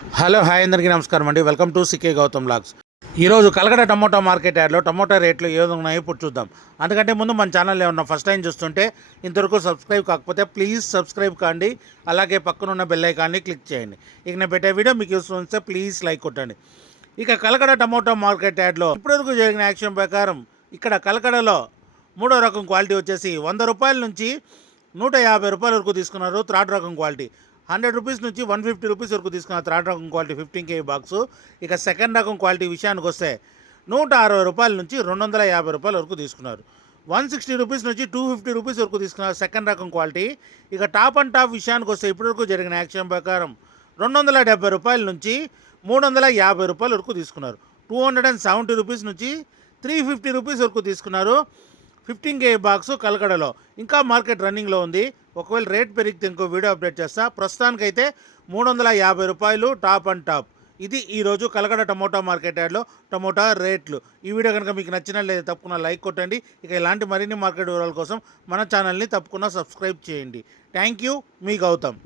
Hello hi అందరికీ నమస్కారం అండి. Welcome to CK Gautam vlogs. ఈరోజు కలకడ టమోటా మార్కెట్ యార్డ్లో టమోటా రేట్లు ఏ విధంగా ఉన్నాయో ఇప్పుడు చూద్దాం. అందుకంటే ముందు మన ఛానల్ ఏమన్నా ఫస్ట్ టైం చూస్తుంటే ఇంతవరకు సబ్స్క్రైబ్ కాకపోతే ప్లీజ్ సబ్స్క్రైబ్ కాండి. అలాగే పక్కనున్న బెల్ ఐకాన్ని క్లిక్ చేయండి. ఇక నేను పెట్టే వీడియో మీకు యూస్ఫుల్ వస్తే ప్లీజ్ లైక్ కొట్టండి. ఇక కలకడ టమోటా మార్కెట్ యార్డ్లో ఇప్పటివరకు జరిగిన యాక్షన్ ప్రకారం ఇక్కడ కలకడలో మూడో రకం క్వాలిటీ వచ్చేసి 100 రూపాయల నుంచి 150 రూపాయల వరకు తీసుకున్నారు. థర్డ్ రకం క్వాలిటీ 100 రూపీస్ నుంచి 150 రూపీస్ వరకు తీసుకున్న థర్డ్ రకం క్వాలిటీ 15 కేజీ బాక్సు. ఇక సెకండ్ రకం క్వాలిటీ విషయానికి వస్తే 160 రూపాయల నుంచి 250 రూపాయల వరకు తీసుకున్నారు. 160 రూపీస్ నుంచి 250 రూపీస్ వరకు తీసుకున్నారు సెకండ్ రకం క్వాలిటీ. ఇక టాప్ అండ్ టాప్ విషయానికి వస్తే ఇప్పటివరకు జరిగిన యాక్షన్ ప్రకారం 270 రూపాయల నుంచి 350 రూపాయల వరకు తీసుకున్నారు. 270 రూపీస్ నుంచి 350 రూపీస్ వరకు తీసుకున్నారు. 15 కేజీ బాక్సు కలకడలో ఇంకా మార్కెట్ రన్నింగ్లో ఉంది. ఒకవేళ రేట్ పెరిగితే ఇంకో వీడియో అప్డేట్ చేస్తా. ప్రస్తుతానికైతే 350 రూపాయలు టాప్ అండ్ టాప్. ఇది ఈరోజు కలకడ టమోటా మార్కెట్ యార్డ్లో టమోటా రేట్లు. ఈ వీడియో కనుక మీకు నచ్చినట్లయితే తప్పకుండా లైక్ కొట్టండి. ఇక ఇలాంటి మరిన్ని మార్కెట్ వివరాల కోసం మన ఛానల్ని తప్పకుండా సబ్స్క్రైబ్ చేయండి. థ్యాంక్ యూ, మీ గౌతమ్.